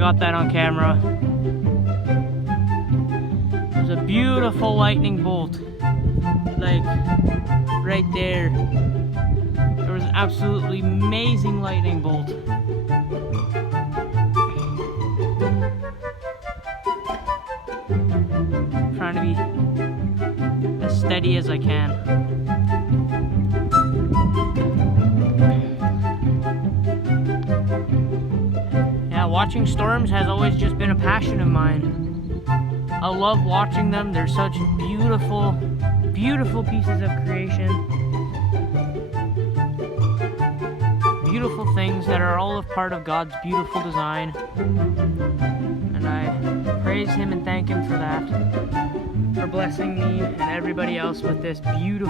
got that on camera. There's a beautiful lightning bolt, like right there. There was an absolutely amazing lightning bolt. I'm trying to be as steady as I can. Yeah, watching storms has always just been a passion of mine. I love watching them. They're such beautiful, beautiful pieces of creation. Beautiful things that are all a part of God's beautiful design. And I praise Him and thank Him for that, for blessing me and everybody else with this beautiful